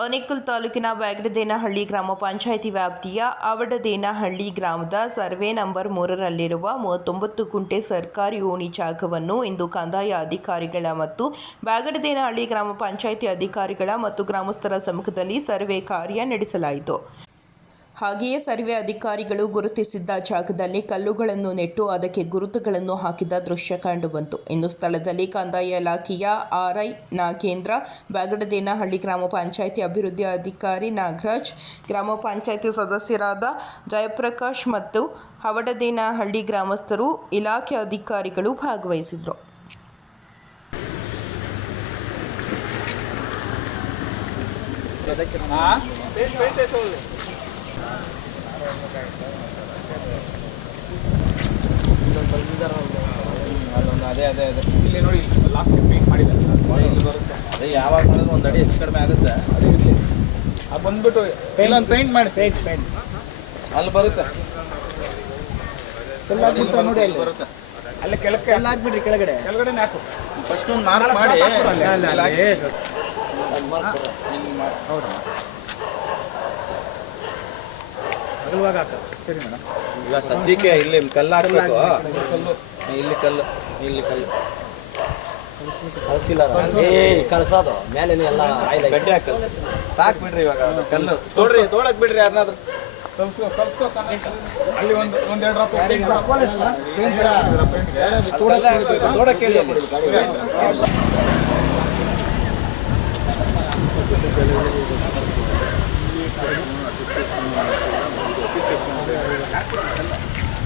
ಆನೇಕಲ್ ತಾಲೂಕಿನ ಬ್ಯಾಗಡದೇನಹಳ್ಳಿ ಗ್ರಾಮ ಪಂಚಾಯಿತಿ ವ್ಯಾಪ್ತಿಯ ಅವಡದೇನಹಳ್ಳಿ ಗ್ರಾಮದ ಸರ್ವೆ ನಂಬರ್ ಮೂರರಲ್ಲಿರುವ ಮೂವತ್ತೊಂಬತ್ತು ಗುಂಟೆ ಸರ್ಕಾರಿ ಓಣಿ ಜಾಗವನ್ನು ಇಂದು ಕಂದಾಯ ಅಧಿಕಾರಿಗಳ ಮತ್ತು ಬ್ಯಾಗಡದೇನಹಳ್ಳಿ ಗ್ರಾಮ ಪಂಚಾಯಿತಿ ಅಧಿಕಾರಿಗಳ ಮತ್ತು ಗ್ರಾಮಸ್ಥರ ಸಮ್ಮುಖದಲ್ಲಿ ಸರ್ವೆ ಕಾರ್ಯ ನಡೆಸಲಾಯಿತು. ಹಾಗೆಯೇ ಸರ್ವೆ ಅಧಿಕಾರಿಗಳು ಗುರುತಿಸಿದ್ದ ಜಾಗದಲ್ಲಿ ಕಲ್ಲುಗಳನ್ನು ನೆಟ್ಟು ಅದಕ್ಕೆ ಗುರುತುಗಳನ್ನು ಹಾಕಿದ ದೃಶ್ಯ ಕಂಡುಬಂತು ಇನ್ನು ಸ್ಥಳದಲ್ಲಿ ಕಂದಾಯ ಇಲಾಖೆಯ ಆರ್ಐ ನಾಗೇಂದ್ರ ಬ್ಯಾಗಡದೇನಹಳ್ಳಿ ಗ್ರಾಮ ಪಂಚಾಯಿತಿ ಅಭಿವೃದ್ಧಿ ಅಧಿಕಾರಿ ನಾಗರಾಜ್, ಗ್ರಾಮ ಪಂಚಾಯಿತಿ ಸದಸ್ಯರಾದ ಜಯಪ್ರಕಾಶ್ ಮತ್ತು ಹವಡದೇನಹಳ್ಳಿ ಗ್ರಾಮಸ್ಥರು, ಇಲಾಖೆ ಅಧಿಕಾರಿಗಳು ಭಾಗವಹಿಸಿದರು. ಅಲ್ಲೊಂದು ಅದೇ ಅದೇ ಅದೇ. ಇಲ್ಲಿ ನೋಡಿ ಲಾಸ್ಟ್ ಪೇಂಟ್ ಮಾಡಿದ್ದಾರೆ ಇಲ್ಲಿ ಬರುತ್ತೆ. ಅದೇ ಯಾವಾಗ ಮಾಡಿದ್ರು ಒಂದು ಅಡಿ ಹೆಚ್ಚು ಕಡಿಮೆ ಆಗುತ್ತೆ. ಅದೇ ಇಲ್ಲಿ ಅದು ಬಂದ್ಬಿಟ್ಟು ಇಲ್ಲೊಂದು ಪೇಂಟ್ ಮಾಡಿ. ಪೇಂಟ್ ಪೇಂಟ್ ಅಲ್ಲಿ ಬರುತ್ತೆ. ಎಲ್ಲ ನೋಡಿ ಅಲ್ಲಿ. ಬರುತ್ತೆ. ಅಲ್ಲಿ ಕೆಳಕ್ಕೆ ಎಲ್ಲ ಹಾಕ್ಬಿಡ್ರಿ ಕೆಳಗಡೆ. ಕೆಳಗಡೆ ಹಾಕು ಫಸ್ಟ್ ಒಂದು ಮಾರ್ಕ್ ಮಾಡಿ. ಅಲ್ಲಿ, ಅಲ್ಲಿ, ಇಲ್ಲಿ ಹಾಕಿ. ಅಲ್ಲಿ. ಅಲ್ಲಿ mark ಕೊಡು. ಇಲ್ಲಿ mark. ಹೌದಾ ಅಗಲವಾಗ ಹಾಕ ಸರಿ ಮೇಡಮ್ ಈಗ ಸದ್ಯಕ್ಕೆ ಇಲ್ಲಿ ಕಲ್ಲು ಹಾಕ್ಬೇಕು. ಇಲ್ಲಿ ಕಲ್ಲು ಇಲ್ಲಿ ಕಲ್ಲು. ಕಳ್ಸೋದು ಮೇಲೆ ಎಲ್ಲ ಆಯ್ಲ್ ಗಡ್ಡೆ ಹಾಕಲ್ಲ. ಸಾಕು ಬಿಡ್ರಿ ಇವಾಗ ಅದು ಕಲ್ಲು. ತೋಡ್ರಿ ತೋಳಕ್ ಬಿಡ್ರಿ ಯಾರನ್ನಾದ್ರು ಕಲ್ಸ್ಕೊ ಕಲ್ಸ್ಕೊ ಅಲ್ಲಿ ಒಂದು ಒಂದೆರಡು ಡ್ರಾಪ್ ತೋಡಕ್ಕೆ ಹೇಳಿ ಅಲ್ಲಿ.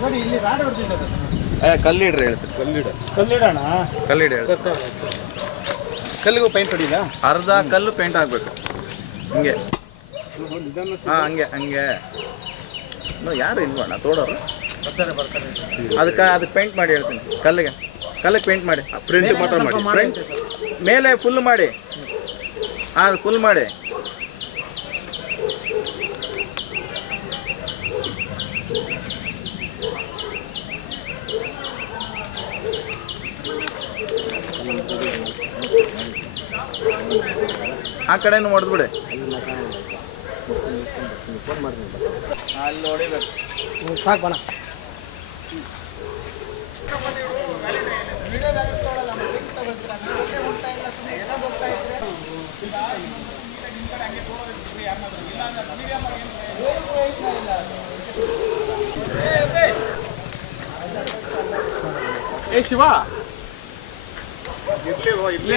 ನೋಡಿ ಇಲ್ಲಿ ರಾಡ್ ಹೊಡ್ತಿದ್ದದು ಏ, ಕಲ್ಲಿಡ್ರಿ ಹೇಳ್ತೀನಿ. ಕಲ್ಲಿಡ. ಕಲ್ಲಿಡೋಣ? ಕಲ್ಲಿಡ ಕಲ್ಲಿಗೂ ಪೈಂಟ್ ಹೊಡಿಲ್ಲ ಅರ್ಧ ಕಲ್ಲು ಪೇಂಟ್ ಆಗ್ಬೇಕು. ಹಂಗೆ. ಹಾ ಹಂಗೆ ಹಂಗೆ. ನೋ, ಯಾರು ಇಲ್ವಣ್ಣ? ತೋಡೋರು? ಅದಕ್ಕೆ ಅದು ಪೇಂಟ್ ಮಾಡಿ ಹೇಳ್ತೀನಿ. ಕಲ್ಲಿಗೆ. ಕಲ್ಲಿಗೆ ಪೇಂಟ್ ಮಾಡಿ. ಪ್ರಿಂಟ್ ಮಾತ್ರ ಮಾಡಿ. ಪ್ರಿಂಟ್ ಮೇಲೆ ಫುಲ್ ಮಾಡಿ. ಹಾಂ ಫುಲ್ ಮಾಡಿ. ಆ ಕಡೆನೂ ಹೊಡೆದ್ಬಿಡಿ ಅಲ್ಲಿ ಹೊಡಿಬೇಕು ಸಾಕು ಬಣ ಏ ಶಿವ. ಇರ್ಲಿ.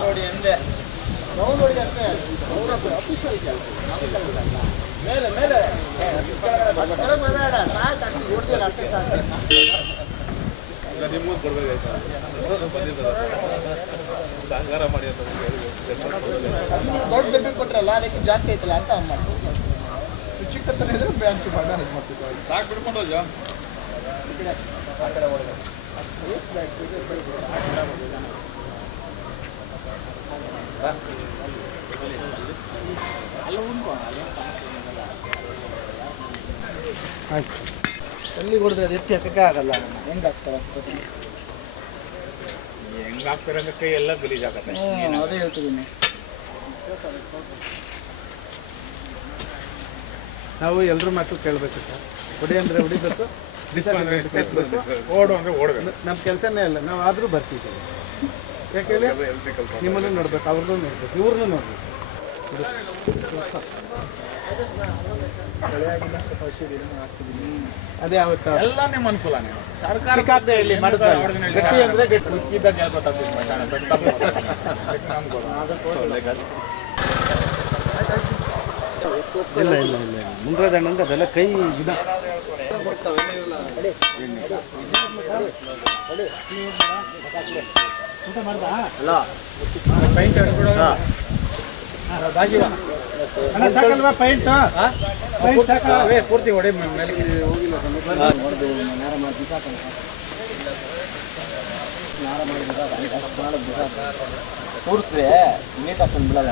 ನೋಡಿ ಎಂದೆ ದೊಡ್ಡ ಡಬ್ಬಿ ಕೊಟ್ರಲ್ಲ ಅದಕ್ಕೆ ಜಾಸ್ತಿ ಐತಲ್ಲ ಅಂತ ಚಿಕ್ಕ ತರ ಇದ್ರೆ ಬ್ಯಾಂಕ್ ಮ್ಯಾನೇಜ್ ಮಾಡ್ತಿದ್ವಿ ಸಾಕು ಬಿಡ್ಕೊಂಡು ಹೋಗ್ಯಾ? ಆಯ್ತು. ಎಲ್ಲಿ ಹೊಡೆದ್ರೆ ಅದು ಎತ್ತಿ ಹಾಕಕ್ಕೆ ಆಗಲ್ಲ? ಹೆಂಗಾಗ್ತಾರೆ ಹೆಂಗ್ ಹಿಂಗೆ ಹಾಕ್ತಾರೆ ಅಂದ್ರೆ ಕೈ ಎಲ್ಲ ಗಲೀಜಾಗತ್ತೆ ಅದೇ ಹೇಳ್ತಿದ್ದೀನಿ. ನಾವು ಎಲ್ಲರ ಮಾತು ಕೇಳಬೇಕು ಸರ್. ಹೊಡಿ ಅಂದರೆ ಹೊಡಿಬೇಕು ಅಂದ್ರೆ ಓಡು ಅಂದ್ರೆ ಓಡಬೇಕು. ನಮ್ಮ ಕೆಲಸನೇ ಇಲ್ಲ ನಾವು ಆದ್ರೂ ಬರ್ತಿದ್ದೀವಿ. ಯಾಕೆಂದರೆ ನಿಮ್ಮನ್ನು ನೋಡ್ಬೇಕು ಅವ್ರನ್ನೂ ನೋಡ್ಬೇಕು ಇವ್ರನ್ನೂ ನೋಡ್ಬೇಕು. ಅದೇ ಅವತ್ತು ಎಲ್ಲ ನಿಮ್ಮ ಅನುಕೂಲನೇ ಸರ್ಕಾರ ಇಲ್ಲಿ. ಮಾಡಿದ್ರೆ ಗಟ್ಟಿ ಅಂದರೆ ಗಟ್ಟಿ. ಮುಚ್ಚಿದ್ದಾಗ ಇಲ್ಲ ಇಲ್ಲ ಇಲ್ಲ ಮುಂದ್ರದಣ್ಣ ಅಂದ್ರೆ ಅದೆಲ್ಲ ಕೈ ಗಿಡ ಪೈಂಟ್ ಅಣ್ಣ ಸಾಕಲ್ವಾ ಪೈಂಟ್ ಪೈಂಟ್ ಸಾಕಲ್ವಾ ಪೂರ್ತಿ ಹೊಡೆ ಮೇಲೆ ಕೂರಿಸ್ರೆ ನೀಟ್ ಹಾಕೊಂಡು ಬಿಡಲ್ಲ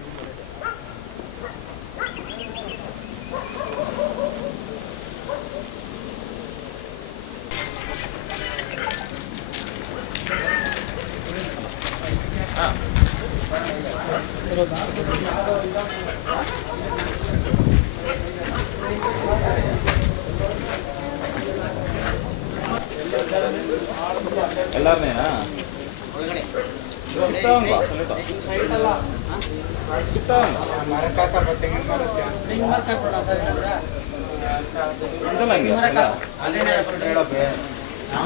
कितना होगा कितना होगा हमारा का का बताएँगे हमारा क्या नहीं हमारा का पड़ा था अंदर आएँगे हमारा का आने ना पर डेढ़ पे हम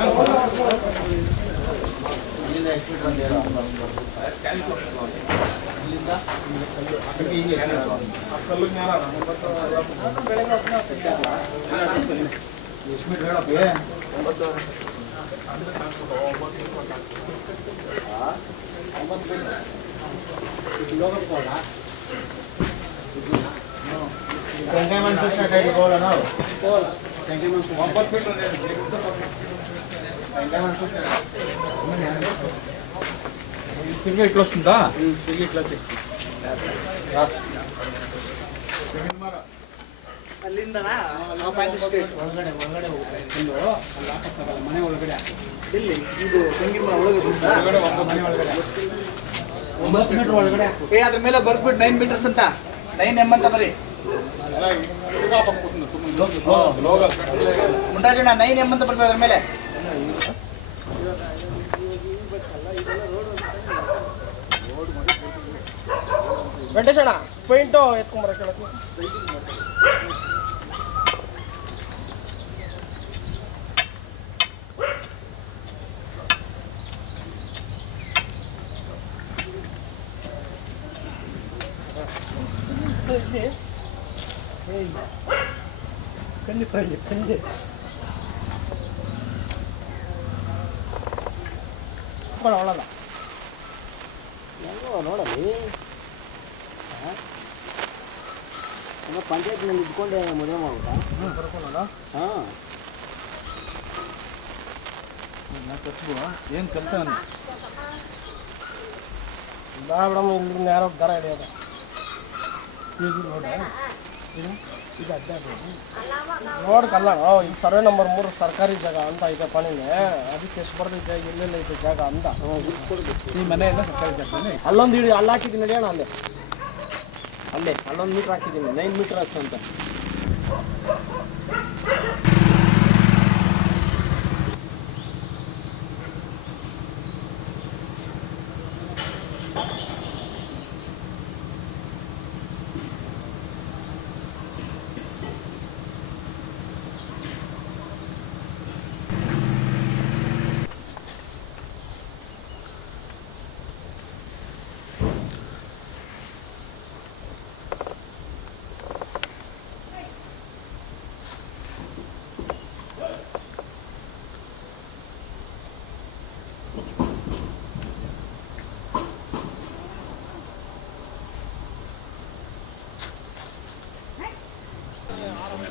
ये नेक्स्ट वन दे रहा हूँ स्कैन करो इनका आपके ये है आप लोग यहाँ आ रहा हूँ बस बेड़े का अपना ಎಷ್ಟು ಬೇಡ ಬೇ ಒಂಬತ್ತು టెంకాయ మనం చూసినట్టు అయితే పోవాలన్నా టెంకాయ మనం పంపట్ పెట్టి టెంకాయ మనం తిరిగి ఇట్లా వస్తుందా తిరిగి ఇట్లా వచ్చేస్తుంది ಅಲ್ಲಿಂದನಾ? ನಾವು ಪಾಯಿಂಟ್ ಸ್ಟೇಜ್ ಒಳಗಡೆ ಒಳಗಡೆ ಮನೆ ಒಳಗಡೆ ಇಲ್ಲಿ ಇದು ತೆಂಗಿನ ಮರ ಒಳಗಡೆ? ಒಂಬತ್ತು ಮೀಟರ್ ಒಳಗಡೆ ಏ ಅದ್ರ ಮೇಲೆ ಬರ್ದ್ಬಿಟ್ಟು ನೈನ್ ಮೀಟರ್ಸ್ ಅಂತ. ನೈನ್ ಎಂ ಅಂತ ಬರೀ. ಮುಂಡಾಜಣ್ಣ ನೈನ್ ಎಂ ಅಂತ ಬರ್ಬೇಕು ಅದ್ರ ಮೇಲೆ. ವೆಂಕಟೇಶಣ್ಣ ಪೈಂಟು ಎತ್ಕೊಂಬರ ಕೇಳಕ್ಕೆ ಅವಳಲ್ಲ ನೋಡಲಿ ಪಂಚಾಯತ್ನಲ್ಲಿ ಇದ್ಕೊಂಡೆ ಮದುವೆ ಮಾಡ್ಬಿಟ್ಟ ಹಾಂ ಏನು ಕೆಲಸ ಮೇಡಮ್ ಇಲ್ಲಿಂದ ಯಾರೋ ದರ ಹಿಡಿಯೋದು ಈಗ ನೋಡಿ ಇದು ಇದು ಅಡ್ಡ ನೋಡ್ಕಲ್ಲ ಇದು ಸರ್ವೆ ನಂಬರ್ ಮೂರು ಸರ್ಕಾರಿ ಜಾಗ ಅಂತ ಇದೆ ಪಣಿಗೆ ಅದಕ್ಕೆ ಎಷ್ಟು ಬರ್ದಿದೆ ಎಲ್ಲೆಲ್ಲ ಇದೆ ಜಾಗ ಅಂತ. ಈ ಮನೆ ಎಲ್ಲ ಸರ್ಕಾರಿ ಜಾಗ ಅಲ್ಲೊಂದು ಹಿಡಿ ಅಲ್ಲಿ ಹಾಕಿದ್ದೀನಿ ನಡೆಯೋಣ ಅಲ್ಲೇ. ಅಲ್ಲೇ ಅಲ್ಲೊಂದು ಮೀಟ್ರ್ ಹಾಕಿದ್ದೀನಿ ನೈನ್ ಮೀಟ್ರ್ ಅಷ್ಟು ಅಂತ.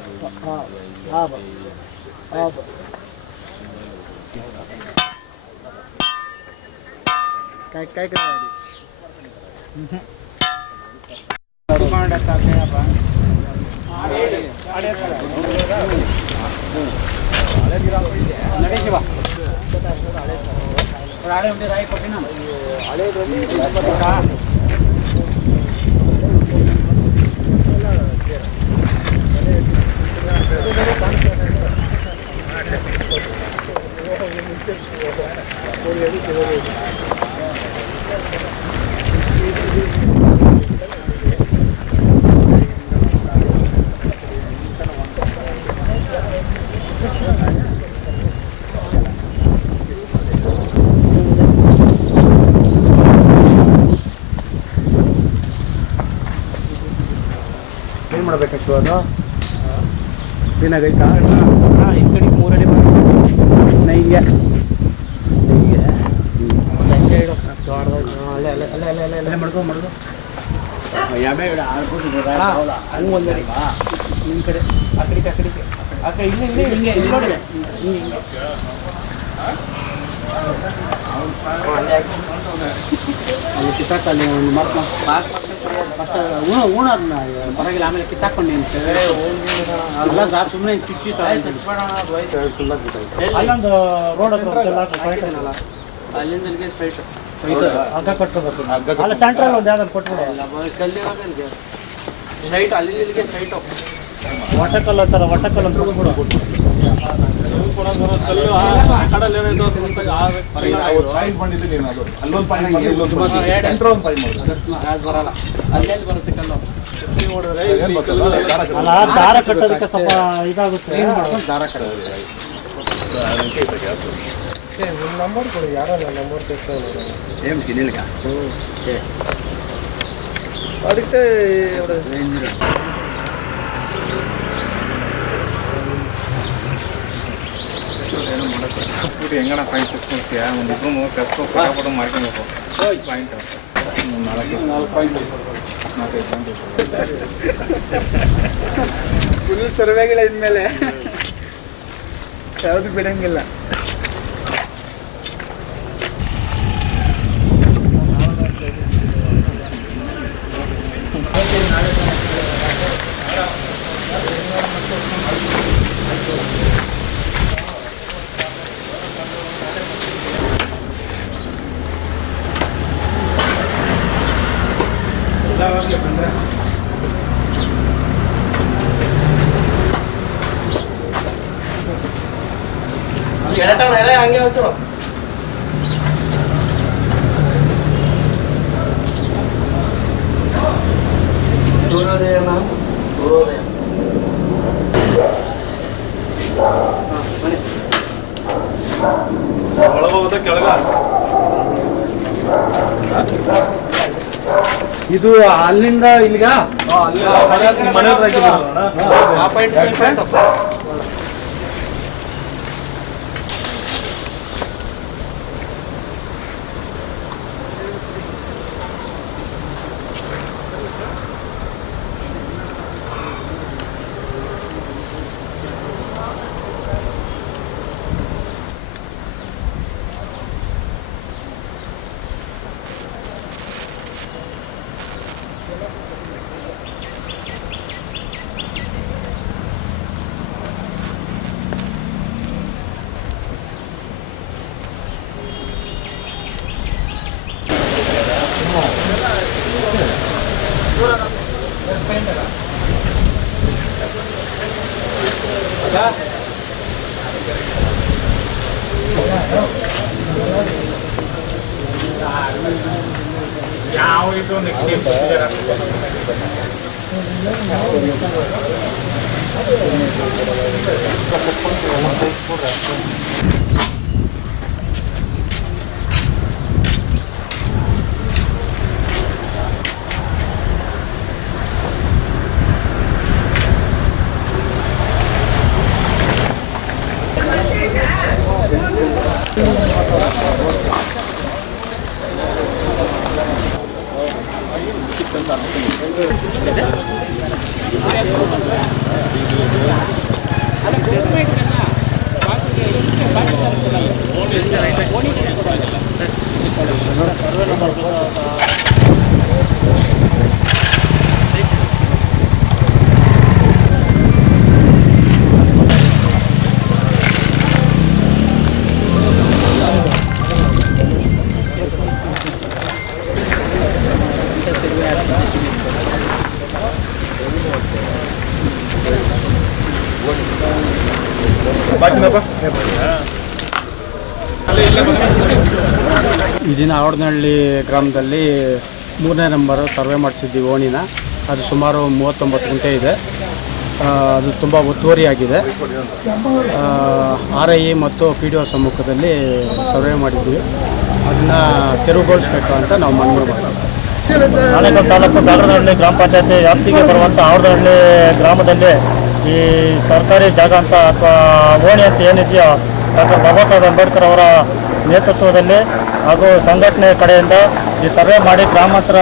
Hava. Hava. काय काय करणार दुकान टाकतात आपण ನಡೆಯುವ ಆಡೆ ಒಂದು ರಾಯಿ ಕೊಟ್ಟಿನ ಹಳೆ ಏನು ಮಾಡ್ಬೇಕಷ್ಟು ಅದು? ಏನಾಗೈತಾ ಈ ಕಡೆ ಮೂರಡಿ ನಾ ಹಿಂಗೆ? ಹಿಂಗೆ? ಅಲ್ಲೇ ಅಲ್ಲೇ ಅಲ್ಲೇ ಅಲ್ಲೇ ಅಲ್ಲೇ ಅಲ್ಲೇ. ಮಾಡ್ಕೊ ಮಾಡ್ಕೊ. ಹಂಗೆ ಒಂದಡಿ ನಿಮ್ಮ ಕಡೆ? ಆ ಕಡೆಗೆ ಆ ಕಡೆಗೆ ಆ ಕಡೆ ಇಲ್ಲಿ ಇಲ್ಲಿ ಹಿಂಗೆ ಇಲ್ಲಿ ನೋಡಿ. ಹಿಂಗೆ ಹಿಂಗೆ. ಅಲ್ಲಿ ಕಿತ್ತಾಕ ಅಲ್ಲಿ ಒಂದು ಮಾರ್ಕ್. ಫಸ್ಟ್ ಉಣ ಉಣ ಅದನ್ನ ಪರವಾಗಿಲ್ಲ ಆಮೇಲೆ ಕಿತ್ತಾಕೊಂಡು ಅಲ್ಲ ಸರ್ ಸುಮ್ಮನೆ ಚುಚ್ಚಿ ಅಲ್ಲೊಂದು ರೋಡ್ ಹತ್ರ ಅಲ್ಲಿಂದ ಇಲ್ಲಿಗೆ ಸ್ಟ್ರೈಟ್ ಹಗ್ಗ ಕಟ್ಕೋಬೇಕು. ಅಲ್ಲ ಸೆಂಟ್ರಲ್ ಒಂದು ಯಾವ್ದಾದ್ರು ಕೊಟ್ಬಿಡು. ಸ್ಟ್ರೈಟ್ ಅಲ್ಲಿ ಇಲ್ಲಿಗೆ ಸ್ಟ್ರೈಟು ವಾಟಕಲ್ಲ ಥರ ವಾಟಕಲ್ಲ ಅಂತ ಅಲ್ಲ ದಾರ ಕಟ್ಟೋದಕ್ಕೆ ಸ್ವಲ್ಪ ಇದಾಗುತ್ತೆ. ದಾರ ಕಟ್ಟೋದು ನಿಮ್ಮ ನಂಬರ್ ಕೊಡಿ ಯಾರೋ ನಂಬರ್ ಸೇಮ್ ಓಕೆ ಅದಕ್ಕೆ ಬಿಟ್ಟು ಹೆಂಗಣ ಪಾಯಿಂಟ್ ತೆಗ್ಸ್ಕೊಳ್ತೀಯ ಒಂದು ಇಬ್ಬರು ಕಸ್ಕೊ ಪಟಾಪಟ ಮಾಡ್ಕೊಬೇಕು. ಪಾಯಿಂಟ್ ನಾಲ್ಕು. ನಾಲ್ಕು ಪಾಯಿಂಟ್ ನಾಲ್ಕೈದು ಪಾಯಿಂಟ್ ಸರ್ವೆಗಳಿದ್ಮೇಲೆ ಯಾವುದು ಬಿಡಂಗಿಲ್ಲ. ಹಂಗೆ ಹಚ್ಚು ಸೂರ್ಯೋದಯನ ಇದು ಅಲ್ಲಿಂದ ಇಲ್ಲಿಗ? Gracias por ಈ ದಿನ ಆವಡನಹಳ್ಳಿ ಗ್ರಾಮದಲ್ಲಿ ಮೂರನೇ ನಂಬರ್ ಸರ್ವೆ ಮಾಡಿಸಿದ್ದೀವಿ ಓಣಿನ. ಅದು ಸುಮಾರು ಮೂವತ್ತೊಂಬತ್ತು ಗಂಟೆ ಇದೆ. ಅದು ತುಂಬ ಒತ್ತುವರಿಯಾಗಿದೆ. ಆರ್ ಐ ಮತ್ತು ಪಿ ಡಿ ಒ ಸಮ್ಮುಖದಲ್ಲಿ ಸರ್ವೆ ಮಾಡಿದ್ದೀವಿ ಅದನ್ನು ತೆರವುಗೊಳಿಸ್ಬೇಕು ಅಂತ ನಾವು ಮನವಿ ಮಾಡ್ತೀವಿ. ತಾಲೂಕು ಬ್ಯಾಡರಹಳ್ಳಿ ಗ್ರಾಮ ಪಂಚಾಯತಿ ವ್ಯಾಪ್ತಿಗೆ ಬರುವಂಥ ಆವರದಹಳ್ಳಿ ಗ್ರಾಮದಲ್ಲಿ ಈ ಸರ್ಕಾರಿ ಜಾಗ ಅಂತ ಅಥವಾ ಓಣಿ ಅಂತ ಏನಿದೆಯೋ ಡಾಕ್ಟರ್ ಬಾಬಾ ಸಾಹೇಬ್ ಅಂಬೇಡ್ಕರ್ ಅವರ ನೇತೃತ್ವದಲ್ಲಿ ಹಾಗೂ ಸಂಘಟನೆ ಕಡೆಯಿಂದ ಈ ಸರ್ವೆ ಮಾಡಿ ಗ್ರಾಮಾಂತರ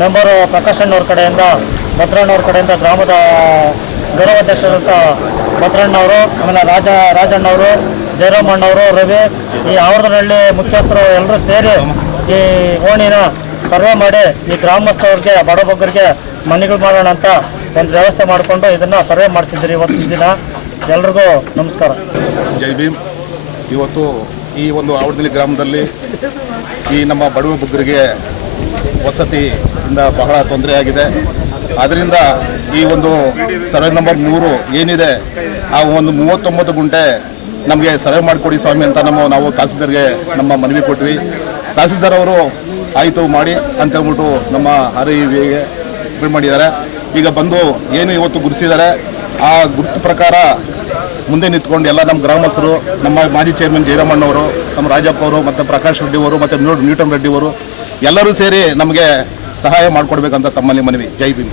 ಮೆಂಬರು ಪ್ರಕಾಶ್ ಅಣ್ಣವ್ರ ಕಡೆಯಿಂದ, ಭದ್ರಣ್ಣವ್ರ ಕಡೆಯಿಂದ ಗ್ರಾಮದ ಗೌರವಾಧ್ಯಕ್ಷರಂತ ಭದ್ರಣ್ಣವರು, ಆಮೇಲೆ ರಾಜ, ರಾಜಣ್ಣವರು, ಜಯರಾಮಣ್ಣವರು, ರವಿ, ಈ ಆವರದಹಳ್ಳಿ ಮುಖ್ಯಸ್ಥರು ಎಲ್ಲರೂ ಸೇರಿ ಈ ಓಣಿನ ಸರ್ವೆ ಮಾಡಿ ಈ ಗ್ರಾಮಸ್ಥರಿಗೆ ಬಡಬಗ್ಗರಿಗೆ ಮನೆಗಳು ಮಾಡೋಣ ಅಂತ ಒಂದು ವ್ಯವಸ್ಥೆ ಮಾಡಿಕೊಂಡು ಇದನ್ನು ಸರ್ವೆ ಮಾಡಿಸಿದ್ದೀರಿ ಇವತ್ತು ದಿನ. ಎಲ್ರಿಗೂ ನಮಸ್ಕಾರ. ಜೈ ಭೀಮ್. ಇವತ್ತು ಈ ಒಂದು ಆವಡನಹಳ್ಳಿ ಗ್ರಾಮದಲ್ಲಿ ಈ ನಮ್ಮ ಬಡವ ಬುಗ್ಗರಿಗೆ ವಸತಿಯಿಂದ ಬಹಳ ತೊಂದರೆಯಾಗಿದೆ ಅದರಿಂದ ಈ ಒಂದು ಸರ್ವೆ ನಂಬರ್ ಮೂರು ಏನಿದೆ, ಆ ಒಂದು ಮೂವತ್ತೊಂಬತ್ತು ಗುಂಟೆ ನಮಗೆ ಸರ್ವೆ ಮಾಡಿಕೊಡಿ ಸ್ವಾಮಿ ಅಂತ ನಮ್ಮ ನಾವು ತಹಸೀಲ್ದಾರ್ಗೆ ನಮ್ಮ ಮನವಿ ಕೊಟ್ವಿ. ತಹಸೀಲ್ದಾರ್ ಅವರು ಆಯಿತು ಮಾಡಿ ಅಂತ ಹೇಳ್ಬಿಟ್ಟು ನಮ್ಮ ಹರಿವಿಗೆ ಮಾಡಿದ್ದಾರೆ. ಈಗ ಬಂದು ಏನು ಇವತ್ತು ಗುರುಸಿದ್ದಾರೆ ಆ ಗುರುತು ಪ್ರಕಾರ ಮುಂದೆ ನಿಂತ್ಕೊಂಡು ಎಲ್ಲ ನಮ್ಮ ಗ್ರಾಮಸ್ಥರು, ನಮ್ಮ ಮಾಜಿ ಚೇರ್ಮನ್ ಜಯರಾಮಣ್ಣವರು ನಮ್ಮ ರಾಜಪ್ಪ ಅವರು, ಮತ್ತು ಪ್ರಕಾಶ್ ರೆಡ್ಡಿ ಅವರು, ಮತ್ತು ನ್ಯೂಟನ್ ರೆಡ್ಡಿ ಅವರು, ಎಲ್ಲರೂ ಸೇರಿ ನಮಗೆ ಸಹಾಯ ಮಾಡಿಕೊಡ್ಬೇಕಂತ ತಮ್ಮಲ್ಲಿ ಮನವಿ. ಜೈ ಭೀಮ್.